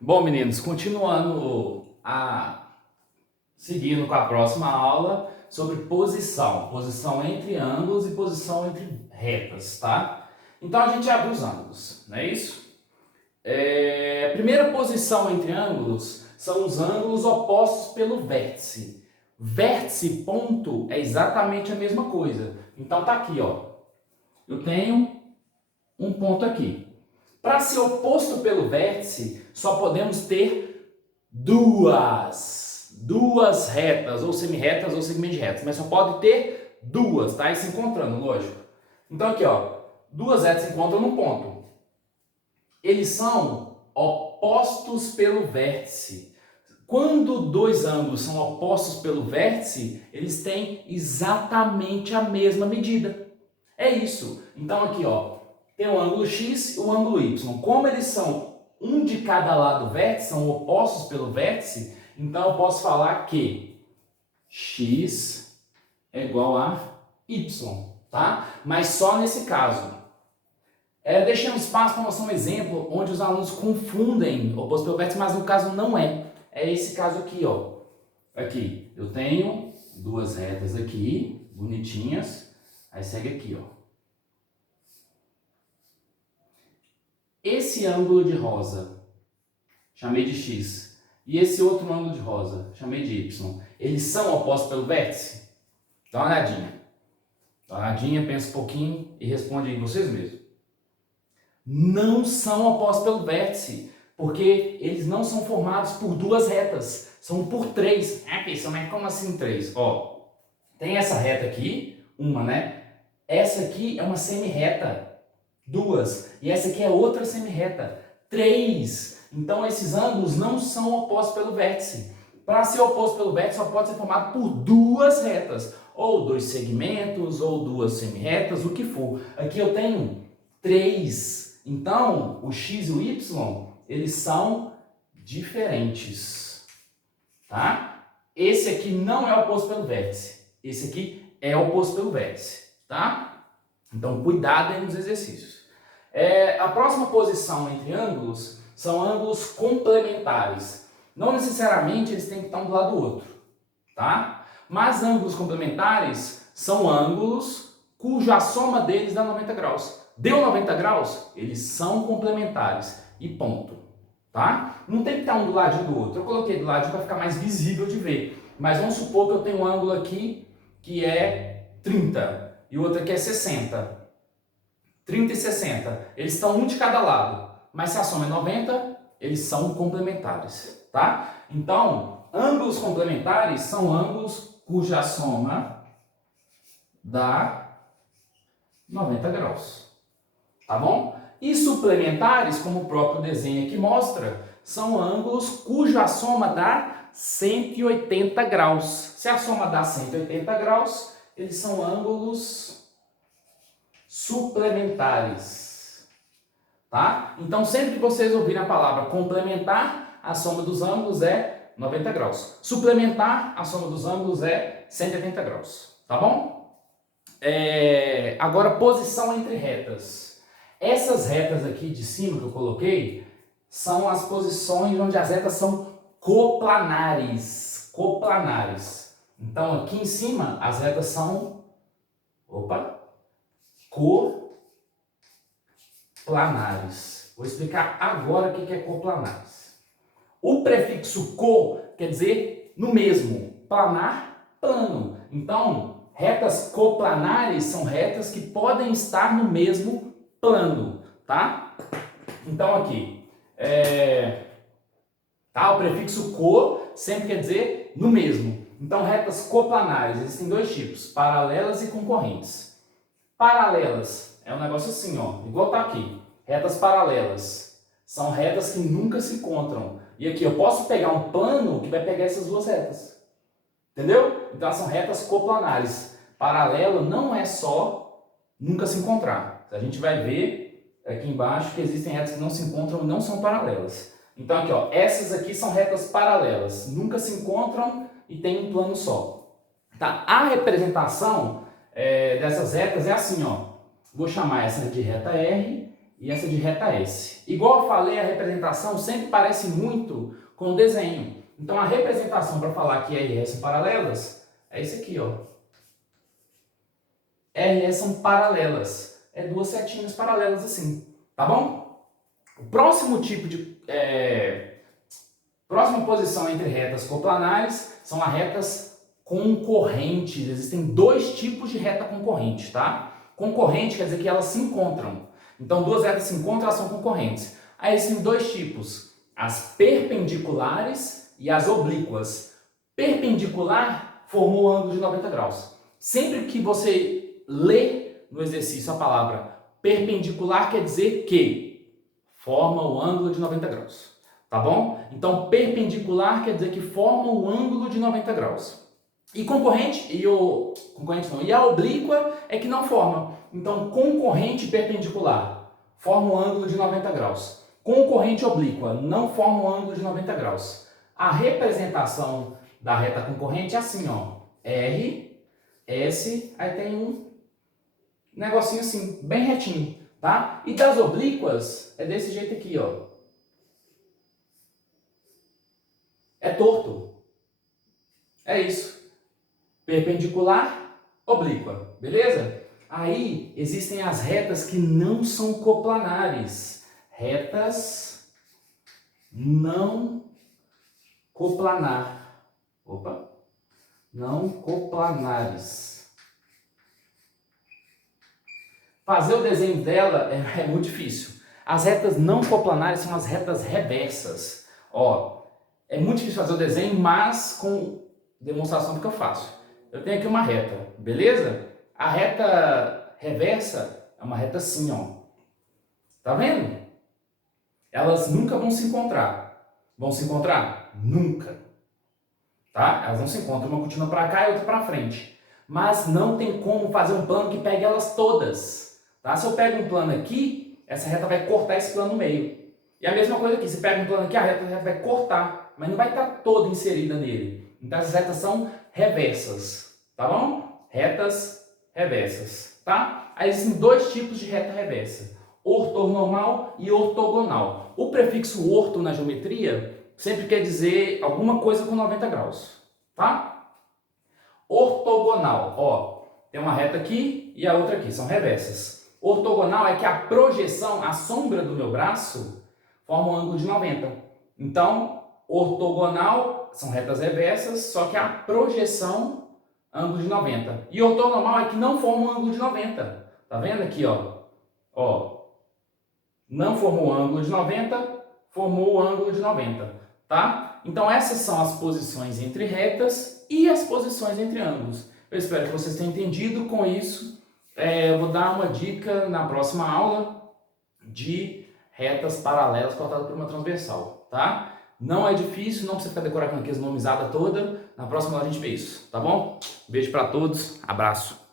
Bom, meninos, seguindo com a próxima aula sobre posição entre ângulos e posição entre retas, tá? Então a gente abre os ângulos, não é isso? A primeira posição entre ângulos são os ângulos opostos pelo vértice. Vértice e ponto é exatamente a mesma coisa. Então tá aqui, ó. Eu tenho um ponto aqui. Para ser oposto pelo vértice, só podemos ter duas retas, ou semi-retas ou segmentos de retas, mas só pode ter duas, tá? E se encontrando, lógico. Então aqui, ó, duas retas se encontram num ponto. Eles são opostos pelo vértice. Quando dois ângulos são opostos pelo vértice, eles têm exatamente a mesma medida. É isso. Então aqui, ó, tem o ângulo X e o ângulo Y. Como eles são um de cada lado do vértice, são opostos pelo vértice, então eu posso falar que X é igual a Y, tá? Mas só nesse caso. Deixei um espaço para mostrar um exemplo onde os alunos confundem oposto pelo vértice, mas no caso não é. É esse caso aqui, ó. Aqui, eu tenho duas retas aqui, bonitinhas. Aí segue aqui, ó. Esse ângulo de rosa, chamei de X. E esse outro ângulo de rosa, chamei de Y. Eles são opostos pelo vértice? Dá uma olhadinha. Dá uma olhadinha, pensa um pouquinho e responde aí vocês mesmos. Não são opostos pelo vértice, porque eles não são formados por duas retas, são por três. Pessoal, mas como assim três? Ó, tem essa reta aqui, uma, né? Essa aqui é uma semi-reta, duas. E essa aqui é outra semi-reta, três. Então esses ângulos não são opostos pelo vértice. Para ser oposto pelo vértice, só pode ser formado por duas retas, ou dois segmentos, ou duas semi-retas, o que for. Aqui eu tenho três. Então, o X e o Y, eles são diferentes, tá? Esse aqui não é oposto pelo vértice. Esse aqui é oposto pelo vértice, tá? Então, cuidado aí nos exercícios. A próxima posição entre ângulos são ângulos complementares. Não necessariamente eles têm que estar um do lado do outro, tá? Mas ângulos complementares são ângulos cuja soma deles dá 90 graus. Deu 90 graus? Eles são complementares. E ponto. Tá? Não tem que estar um do ladinho do outro. Eu coloquei do ladinho para ficar mais visível de ver. Mas vamos supor que eu tenho um ângulo aqui que é 30 e o outro aqui é 60. 30 e 60. Eles estão um de cada lado. Mas se a soma é 90, eles são complementares. Tá? Então, ângulos complementares são ângulos cuja soma dá 90 graus. Tá bom? E suplementares, como o próprio desenho aqui mostra, são ângulos cuja soma dá 180 graus. Se a soma dá 180 graus, eles são ângulos suplementares. Tá? Então, sempre que vocês ouvirem a palavra complementar, a soma dos ângulos é 90 graus. Suplementar, a soma dos ângulos é 180 graus. Tá bom? Agora, posição entre retas. Essas retas aqui de cima que eu coloquei são as posições onde as retas são coplanares. Coplanares. Então, aqui em cima, as retas são coplanares. Vou explicar agora o que é coplanares. O prefixo co quer dizer no mesmo. Planar, plano. Então, retas coplanares são retas que podem estar no mesmo plano, tá? Então aqui, o prefixo co sempre quer dizer no mesmo. Então retas coplanares, existem dois tipos, paralelas e concorrentes. Paralelas é um negócio assim, ó, igual tá aqui. Retas paralelas são retas que nunca se encontram. E aqui eu posso pegar um plano que vai pegar essas duas retas. Entendeu? Então são retas coplanares. Paralelo não é só nunca se encontrar. A gente vai ver aqui embaixo que existem retas que não se encontram e não são paralelas. Então aqui, ó, essas aqui são retas paralelas, nunca se encontram e tem um plano só. Tá? A representação dessas retas é assim, ó. Vou chamar essa de reta R e essa de reta S. Igual eu falei, a representação sempre parece muito com o desenho. Então a representação para falar que RS são paralelas é esse aqui, ó. RS são paralelas. É duas setinhas paralelas assim, tá bom? O próximo tipo de... próxima posição entre retas coplanares são as retas concorrentes. Existem dois tipos de reta concorrente, tá? Concorrente quer dizer que elas se encontram. Então, duas retas se encontram, elas são concorrentes. Aí existem dois tipos, as perpendiculares e as oblíquas. Perpendicular forma o ângulo de 90 graus. Sempre que você lê no exercício a palavra perpendicular, quer dizer que forma o ângulo de 90 graus. Tá bom? Então, perpendicular quer dizer que forma o ângulo de 90 graus. E concorrente, e a oblíqua é que não forma. Então, concorrente perpendicular forma um ângulo de 90 graus. Concorrente oblíqua não forma um ângulo de 90 graus. A representação da reta concorrente é assim, ó. R, S, aí tem um negocinho assim, bem retinho, tá? E das oblíquas é desse jeito aqui, ó. É torto. É isso. Perpendicular, oblíqua, beleza? Aí existem as retas que não são coplanares. Retas não coplanar. Opa! Não coplanares. Fazer o desenho dela é muito difícil. As retas não coplanares são as retas reversas. Ó, é muito difícil fazer o desenho, mas com demonstração do que eu faço. Eu tenho aqui uma reta, beleza? A reta reversa é uma reta assim, ó. Tá vendo? Elas nunca vão se encontrar. Vão se encontrar? Nunca. Tá? Elas não se encontram, uma continua para cá e outra para frente. Mas não tem como fazer um plano que pegue elas todas. Tá? Se eu pego um plano aqui, essa reta vai cortar esse plano no meio. E a mesma coisa aqui, se pega um plano aqui, a reta vai cortar, mas não vai estar toda inserida nele. Então essas retas são reversas, tá bom? Retas reversas, tá? Aí existem dois tipos de reta reversa, ortonormal e ortogonal. O prefixo orto na geometria sempre quer dizer alguma coisa com 90 graus, tá? Ortogonal, ó, tem uma reta aqui e a outra aqui, são reversas. Ortogonal é que a projeção, a sombra do meu braço, forma um ângulo de 90. Então, ortogonal são retas reversas, só que a projeção, ângulo de 90. E ortonormal é que não forma um ângulo de 90. Tá vendo aqui, ó? Ó, não formou o ângulo de 90, formou o ângulo de 90, tá? Então, essas são as posições entre retas e as posições entre ângulos. Eu espero que vocês tenham entendido. Com isso, eu vou dar uma dica na próxima aula de retas paralelas cortadas por uma transversal, tá? Não é difícil, não precisa ficar decorando aqui as nomizada toda. Na próxima aula a gente vê isso, tá bom? Beijo para todos, abraço.